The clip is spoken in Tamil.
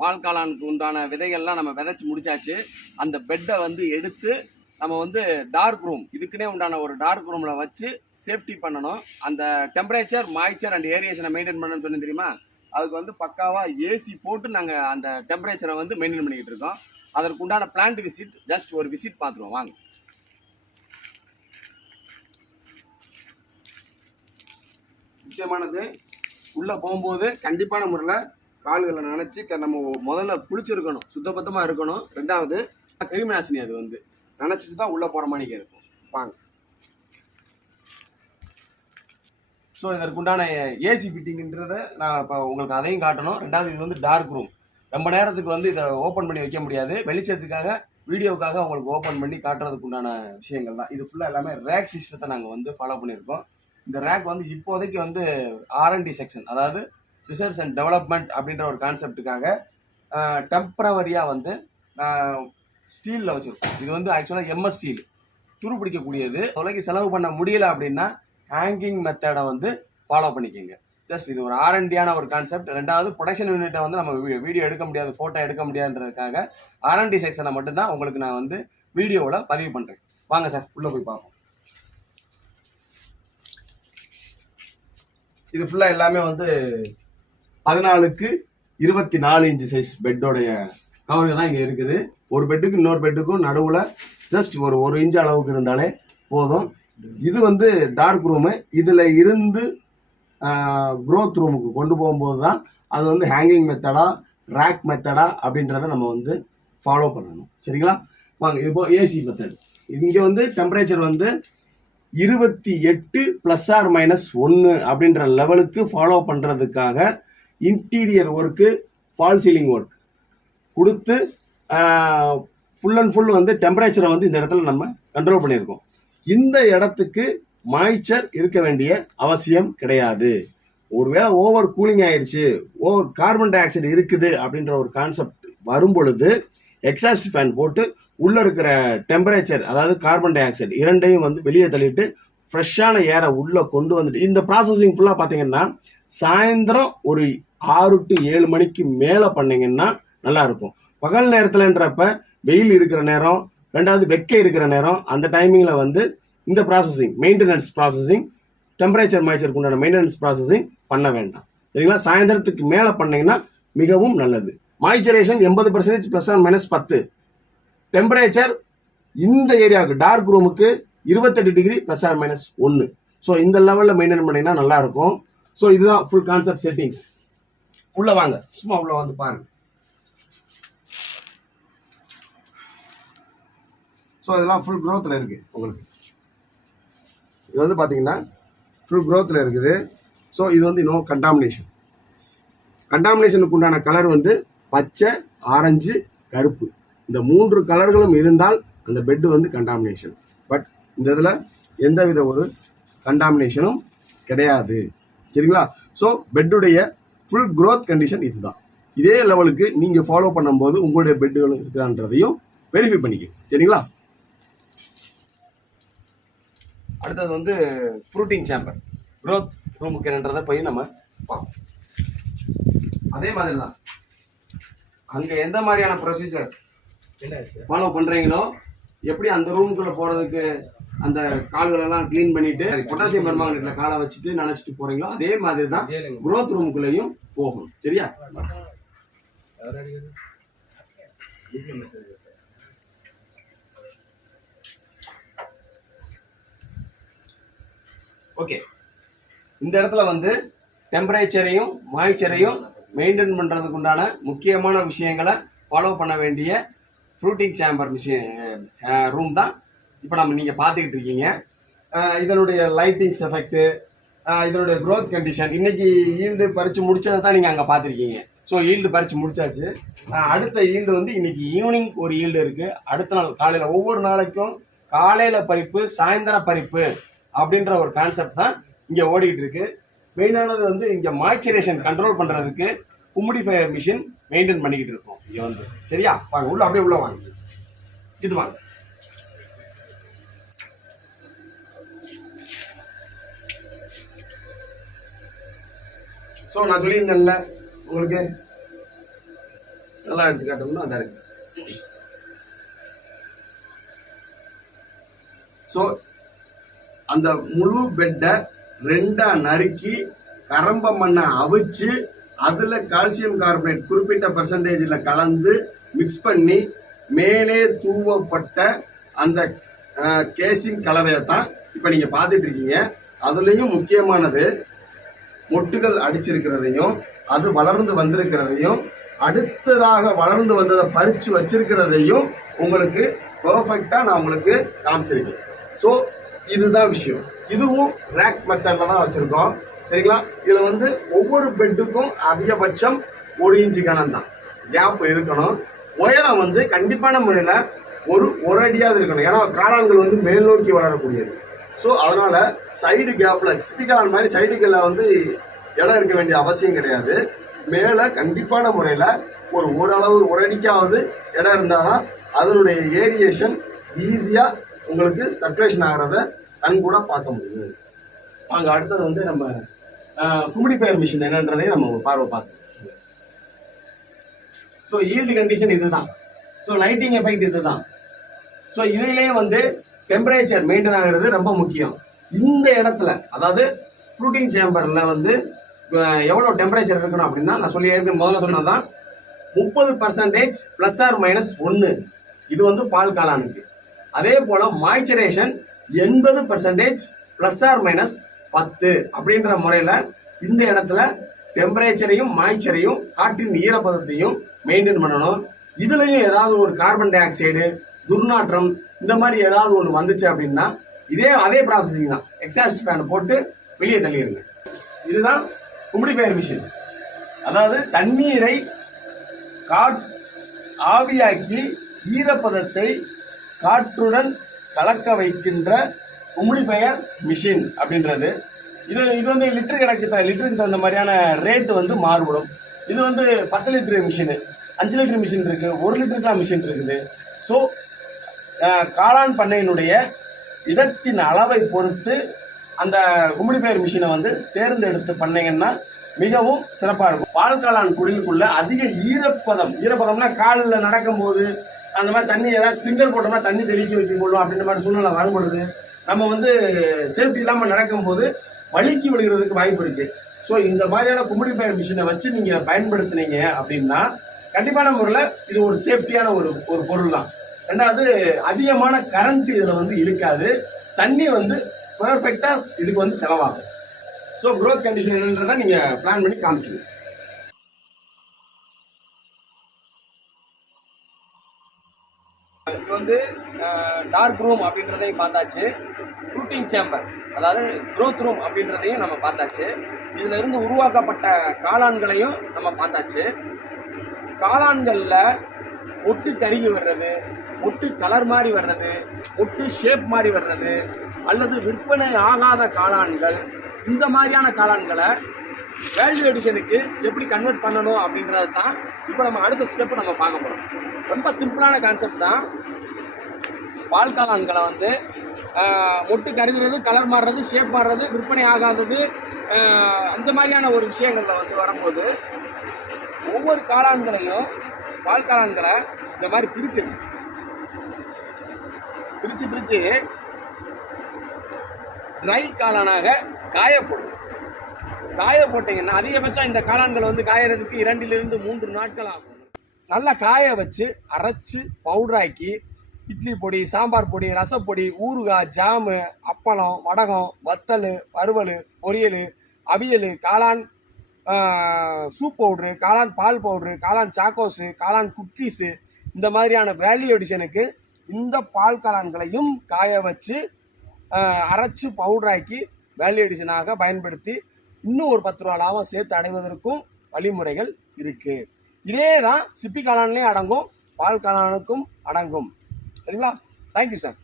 பால் காளானுக்கு உண்டான விதைகள்லாம் நம்ம விதைச்சி முடிச்சாச்சு. அந்த பெட்டை வந்து எடுத்து நம்ம வந்து டார்க் ரூம், இதுக்குன்னே உண்டான ஒரு டார்க் ரூமில் வச்சு சேஃப்டி பண்ணணும். அந்த டெம்பரேச்சர், மாய்ச்சர் அண்ட் ஏரியேஷனை மெயின்டைன் பண்ணணும்னு சொன்னேன் தெரியுமா? அதுக்கு வந்து பக்காவாக ஏசி போட்டு நாங்கள் அந்த டெம்பரேச்சரை வந்து மெயின்டைன் பண்ணிக்கிட்டு இருக்கோம். அதற்கு உண்டான பிளான்ட் விசிட், ஜஸ்ட் ஒரு விசிட் பார்த்துருவோம் வாங்க. முக்கியமானது, உள்ளே போகும்போது கண்டிப்பான முறையில் கால்களை நினச்சி நம்ம முதல்ல குளிச்சிருக்கணும், சுத்தபத்தமாக இருக்கணும். ரெண்டாவது கிருமி நாசினி அது வந்து நினச்சிட்டு தான் உள்ளே போகிற மாதிரிக்கு இருக்கும். வாங்க. ஸோ இதற்குண்டான ஏசி ஃபிட்டிங்கிறத நான் இப்போ உங்களுக்கு அதையும் காட்டணும். ரெண்டாவது இது வந்து டார்க் ரூம், ரொம்ப நேரத்துக்கு வந்து இதை ஓப்பன் பண்ணி வைக்க முடியாது. வெளிச்சத்துக்காக, வீடியோவுக்காக உங்களுக்கு ஓப்பன் பண்ணி காட்டுறதுக்கு உண்டான விஷயங்கள் தான் இது. ஃபுல்லாக எல்லாமே ரேக் சிஸ்டத்தை நாங்கள் வந்து ஃபாலோ பண்ணியிருக்கோம். இந்த ரேக் வந்து இப்போதைக்கு வந்து R&D செக்ஷன், அதாவது ரிசர்ச் அண்ட் டெவலப்மெண்ட் அப்படின்ற ஒரு கான்செப்டுக்காக டெம்பரவரியாக வந்து ஸ்டீலில் வச்சுருக்கோம். இது வந்து ஆக்சுவலாக MS ஸ்டீல், துரு பிடிக்கக்கூடியது. தொலைக்கு செலவு பண்ண முடியல அப்படின்னா ஹேங்கிங் மெத்தடை வந்து ஃபாலோ பண்ணிக்கோங்க. ஜஸ்ட் இது ஒரு R&Dயான ஒரு கான்செப்ட். ரெண்டாவது, ப்ரொடக்ஷன் யூனிட்டை வந்து நம்ம வீடியோ எடுக்க முடியாது, ஃபோட்டோ எடுக்க முடியாதுன்றதுக்காக R&D செக்ஷனை மட்டும்தான் உங்களுக்கு நான் வந்து வீடியோவில் பதிவு பண்ணுறேன். வாங்க சார், உள்ளே போய் பார்ப்போம். இது ஃபுல்லாக எல்லாமே வந்து 14க்கு 24 இன்ச்சு சைஸ் பெட்டோடைய கவருங்க தான் இங்கே இருக்குது. ஒரு பெட்டுக்கு இன்னொரு பெட்டுக்கும் நடுவில் ஜஸ்ட் ஒரு இன்ச்சு அளவுக்கு இருந்தாலே போதும். இது வந்து டார்க் ரூமு. இதில் இருந்து க்ரோத் ரூமுக்கு கொண்டு போகும்போது தான் அது வந்து ஹேங்கிங் மெத்தடா, ரேக் மெத்தடா அப்படின்றத நம்ம வந்து ஃபாலோ பண்ணணும். சரிங்களா? வாங்க. இப்போ ஏசி மெத்தட். இங்கே வந்து டெம்பரேச்சர் வந்து 28 ±1 அப்படின்ற லெவலுக்கு ஃபாலோ பண்ணுறதுக்காக interior work, fall ceiling work கொடுத்து ஃபுல் அண்ட் ஃபுல் வந்து டெம்பரேச்சரை வந்து இந்த இடத்துல நம்ம கண்ட்ரோல் பண்ணியிருக்கோம். இந்த இடத்துக்கு மாய்ச்சர் இருக்க வேண்டிய அவசியம் கிடையாது. ஒருவேளை ஓவர் கூலிங் ஆயிடுச்சு, ஓவர் கார்பன் டை ஆக்சைடு இருக்குது அப்படின்ற ஒரு கான்செப்ட் வரும் பொழுது எக்ஸாஸ்ட் ஃபேன் போட்டு உள்ள இருக்கிற டெம்பரேச்சர், அதாவது கார்பன் டை ஆக்சைடு இரண்டையும் வந்து வெளியே தள்ளிட்டு ஃப்ரெஷ்ஷான ஏரை உள்ளே கொண்டு வந்துட்டு, இந்த ப்ராசஸிங் ஃபுல்லாக பார்த்தீங்கன்னா சாயந்தரம் ஒரு 6 to 7 மணிக்கு மேலே பண்ணிங்கன்னா நல்லா இருக்கும். பகல் நேரத்தில்ன்றப்ப வெயில் இருக்கிற நேரம், ரெண்டாவது வெக்கை இருக்கிற நேரம், அந்த டைமிங்கில் வந்து இந்த ப்ராசஸிங், மெயின்டெனன்ஸ் ப்ராசஸிங், டெம்பரேச்சர் மாய்ச்சருக்கு உண்டான மெயின்டெனன்ஸ் ப்ராசஸிங் பண்ண வேண்டாம். சரிங்களா? சாயந்தரத்துக்கு மேலே பண்ணீங்கன்னா மிகவும் நல்லது. மாய்ச்சரைசேஷன் 80% ±10. டெம்பரேச்சர் இந்த ஏரியாவுக்கு டார்க் ரூமுக்கு 28 டிகிரி ±1. ஸோ இந்த லெவலில் மெயின்டைன் பண்ணிங்கன்னா நல்லா இருக்கும். ஸோ இதுதான் ஃபுல் கான்செப்ட் செட்டிங்ஸ். உள்ள வாங்க, சும்மா உள்ள வந்து பாருங்க. ஸோ இதெல்லாம் ஃபுல் க்ரோத்தில் இருக்குது உங்களுக்கு. இது வந்து பார்த்தீங்கன்னா ஃபுல் க்ரோத்தில் இருக்குது. ஸோ இது வந்து இன்னும் கண்டாமினேஷனுக்கு உண்டான கலர் வந்து பச்சை, ஆரஞ்சு, கருப்பு. இந்த 3 கலர்களும் இருந்தால் அந்த பெட்டு வந்து கண்டாமினேஷன். பட் இந்த இதில் எந்தவித ஒரு கண்டாமினேஷனும் கிடையாது. சரிங்களா? ஸோ பெட்டுடைய ஃபுல் க்ரோத் கண்டிஷன் இதுதான். இதே லெவலுக்கு நீங்கள் ஃபாலோ பண்ணும்போது உங்களுடைய பெட்டுகள் இருக்கிறான்றதையும் வெரிஃபை பண்ணிக்க. சரிங்களா? அடுத்தது வந்து ஃப்ரூட்டிங் சேம்பர், க்ரோத் ரூமுக்கு என்னன்றதை போய் நம்ம பார்ப்போம். அதே மாதிரி தான் அங்கே எந்த மாதிரியான ப்ரொசீஜர் ஃபாலோ பண்ணுறீங்களோ, எப்படி அந்த ரூமுக்குள்ளே போகிறதுக்கு அந்த கால்களெல்லாம் க்ளீன் பண்ணிட்டு பொட்டாசியம் பெர்மாங்கனேட்ல காலை வச்சுட்டு நினச்சிட்டு போகிறீங்களோ, அதே மாதிரி தான் க்ரோத் ரூமுக்குள்ளேயும் போகணும். சரியா? ஓகே. இந்த இடத்துல வந்து டெம்பரேச்சரையும் மாய்ச்சரையும் மெயின்டைன் பண்ணுறதுக்கு உண்டான முக்கியமான விஷயங்களை ஃபாலோ பண்ண வேண்டிய ஃப்ரூட்டிங் சேம்பர் ரூம் தான் இப்போ நீங்கள் பார்த்துக்கிட்டு இருக்கீங்க. இதனுடைய லைட்டிங்ஸ் எஃபெக்ட்டு, இதனுடைய க்ரோத் கண்டிஷன், இன்னைக்கு ஈல்டு பறித்து முடிச்சதை தான் நீங்கள் அங்கே பார்த்துருக்கீங்க. ஸோ ஈல்டு பறித்து முடிச்சாச்சு. அடுத்த ஈல்டு வந்து இன்னைக்கு ஈவினிங் ஒரு ஈல்டு இருக்குது. அடுத்த நாள் காலையில், ஒவ்வொரு நாளைக்கும் காலையில் பறிப்பு, சாயந்தர பறிப்பு அப்படின்ற ஒரு கான்செப்ட் தான் இங்கே ஓடிக்கிட்டு இருக்கு. மெயினானது வந்து இங்கே மாய்ச்சரேஷன் கண்ட்ரோல் பண்ணுறதுக்கு ஹுமிடிஃபையர் மிஷின் மெயின்டைன் பண்ணிக்கிட்டு இருக்கோம் இங்கே வந்து. சரியா? வாங்க, உள்ள அப்படியே உள்ள வாங்க, இது வாங்க. ஸோ நான் சொல்லியிருந்தேன்ல உங்களுக்கு, நல்லா எடுத்துக்காட்டோம்னா அதான் இருக்கு. ஸோ அந்த முழு பெட்டை 2ஆ நறுக்கி கரம்ப மண்ணை அவிச்சு அதுல கால்சியம் கார்பனேட் குறிப்பிட்ட பெர்சன்டேஜில் கலந்து மிக்ஸ் பண்ணி மேலே தூவப்பட்ட அந்த கேசிங் கலவையை தான் இப்ப நீங்க பார்த்துட்டு இருக்கீங்க. அதுலயும் முக்கியமானது மொட்டுகள் அடிச்சிருக்கிறதையும் அது வளர்ந்து வந்திருக்கிறதையும் அடுத்ததாக வளர்ந்து வந்ததை பறிச்சு வச்சிருக்கிறதையும் உங்களுக்கு பெர்ஃபெக்டா நான் உங்களுக்கு காமிச்சிருக்கேன். ஸோ இதுதான் விஷயம். இதுவும் ரேக் மெத்தட்ல தான் வச்சிருக்கோம். சரிங்களா? இதுல வந்து ஒவ்வொரு பெட்டுக்கும் அதிகபட்சம் 1 இன்ச்சு கணம் தான் கேப் இருக்கணும். உயரம் வந்து கண்டிப்பான முறையில ஒரு அடியாவது இருக்கணும். ஏன்னா காளான்கள் வந்து மேல் நோக்கி வளரக்கூடியது. ஸோ அதனால சைடு கேப்ல சிப்பிக்காளான் மாதிரி சைடுகள்ல வந்து இடம் இருக்க வேண்டிய அவசியம் கிடையாது. மேல கண்டிப்பான முறையில ஓரளவு 1 அடிக்காவது இடம் இருந்தாதான் அதனுடைய ஏரியேஷன் ஈஸியா உங்களுக்கு சர்க்குலேஷன் ஆகிறத கண் கூட பார்க்க முடியும். அங்க அடுத்தது வந்து நம்ம குமிடிஃபயர் மிஷின் என்னன்றதையும் நம்ம பார்வை பார்த்தோம். ஸோ ஈல்டு கண்டிஷன் இதுதான். ஸோ லைட்டிங் எஃபெக்ட் இதுதான். ஸோ இதுலயே வந்து டெம்பரேச்சர் மெயின்டைன் ஆகிறது ரொம்ப முக்கியம். இந்த இடத்துல அதாவது ஃப்ரூட்டிங் சேம்பர்ல வந்து எவ்வளவு டெம்பரேச்சர் இருக்கணும் அப்படின்னா நான் சொல்லி முதல்ல சொன்னதான் 30% ±1. இது வந்து பால் காளானுக்கு. அதே போல மாய்ச்சரேஷன் 80% ±10 அப்படின்ற முறையில இந்த இடத்துல டெம்பரேச்சரையும் மாய்ச்சரையும் காற்றின் ஈரப்பதத்தையும் மெயின்டைன் பண்ணணும். இதுலயும் ஏதாவது ஒரு கார்பன் டை ஆக்சைடு துர்நாற்றம் இந்த மாதிரி ஏதாவது ஒன்று வந்துச்சு அப்படின்னா அதே ப்ராசஸிங் தான். எக்ஸாஸ்ட் ஃபேன் போட்டு வெளியே தள்ளிடுங்க. இதுதான் குமிடிஃபயர் மிஷின். அதாவது தண்ணீரை ஆவியாக்கி ஈரப்பதத்தை காற்றுடன் கலக்க வைக்கின்ற குமிடிஃபயர் மிஷின் அப்படின்றது. இது வந்து லிட்டருக்கு தகுந்த மாதிரியான ரேட்டு வந்து மாறுபடும். இது வந்து 10 லிட்டர் மிஷின், 5 லிட்டர் மிஷின் இருக்கு, 1 லிட்டருக்குலாம் மிஷின் இருக்குது. ஸோ காளான் பண்ணையினுடைய இடத்தின் அளவை பொறுத்து அந்த குமிடிஃபயர் மிஷினை வந்து தேர்ந்தெடுத்து பண்ணீங்கன்னா மிகவும் சிறப்பாக இருக்கும். பால் காளான் குடிலுக்குள்ள அதிக ஈரப்பதம்னா காலில் நடக்கும் போது அந்த மாதிரி தண்ணி ஏதாவது ஸ்ப்ரிங்கர் போட்டோம்னா தண்ணி தெளிக்க வைக்கும் போடும் அப்படின்ற மாதிரி சூழ்நிலை வரும்பொழுது நம்ம வந்து சேஃப்டி இல்லாமல் நடக்கும்போது வலிக்கு விழுகிறதுக்கு வாய்ப்பு இருக்கு. ஸோ இந்த மாதிரியான குமிடிஃபயர் மிஷினை வச்சு நீங்க பயன்படுத்தினீங்க அப்படின்னா கண்டிப்பான முறையில் இது ஒரு சேஃப்டியான ஒரு பொருள் தான். ரெண்டாவது அதிகமான கரண்ட் இதுல வந்து இழுக்காது. தண்ணி வந்து பெர்ஃபெக்டா இதுக்கு வந்து செலவாகும். ஸோ க்ரோத் கண்டிஷன் என்னன்றதை நீங்க பிளான் பண்ணி காமிச்சிங்க. இது வந்து டார்க் ரூம் அப்படின்றதையும் பார்த்தாச்சு. ஃப்ரூட்டிங் சேம்பர் அதாவது க்ரோத் ரூம் அப்படின்றதையும் நம்ம பார்த்தாச்சு. இதுல இருந்து உருவாக்கப்பட்ட காளான்களையும் நம்ம பார்த்தாச்சு. காளான்கள்ல ஒட்டு கருகி வர்றது, ஒட்டு கலர் மாதிரி வர்றது, ஒட்டு ஷேப் மாதிரி வர்றது அல்லது விற்பனை ஆகாத காளான்கள், இந்த மாதிரியான காளான்களை வேல்யூ எடிஷனுக்கு எப்படி கன்வெர்ட் பண்ணணும் அப்படின்றது தான் இப்போ நம்ம அடுத்த ஸ்டெப் நம்ம பார்க்க போகிறோம். ரொம்ப சிம்பிளான கான்செப்ட் தான். பால் காளான்களை வந்து மொட்டு கருகிறது, கலர் மாறுறது, ஷேப் மாறுறது, விற்பனை ஆகாதது, அந்த மாதிரியான ஒரு விஷயங்களில் வந்து வரும்போது ஒவ்வொரு காளான்களையும் பால் காளான்களை இந்த மாதிரி பிரிச்சு ட்ரை காளானாக காய போட்டீங்கன்னா அதிகபட்சம் இந்த காளான்கள் வந்து காயறதுக்கு 2 to 3 நாட்கள் ஆகும். நல்லா காய வச்சு அரைச்சு பவுடராக்கி இட்லி பொடி, சாம்பார் பொடி, ரசப்பொடி, ஊறுகாய், ஜாமு, அப்பளம், வடகம், வத்தல், வறுவல், பொரியல், அவியல், காளான் சூப் பவுட்ரு, காளான் பால் பவுட்ரு, காளான் சாக்கோஸு, காளான் குக்கீஸு, இந்த மாதிரியான வேல்யூ எடிஷனுக்கு இந்த பால் காளான்களையும் காய வச்சு அரைச்சு பவுடராக்கி வேல்யூ எடிஷனாக பயன்படுத்தி இன்னும் ஒரு 10 ரூபா லாபம் சேர்த்து அடைவதற்கும் வழிமுறைகள் இருக்கு. இதே தான் சிப்பி காளான்லேயும் அடங்கும், பால் காளானுக்கும் அடங்கும். சரிங்களா? Thank you sir.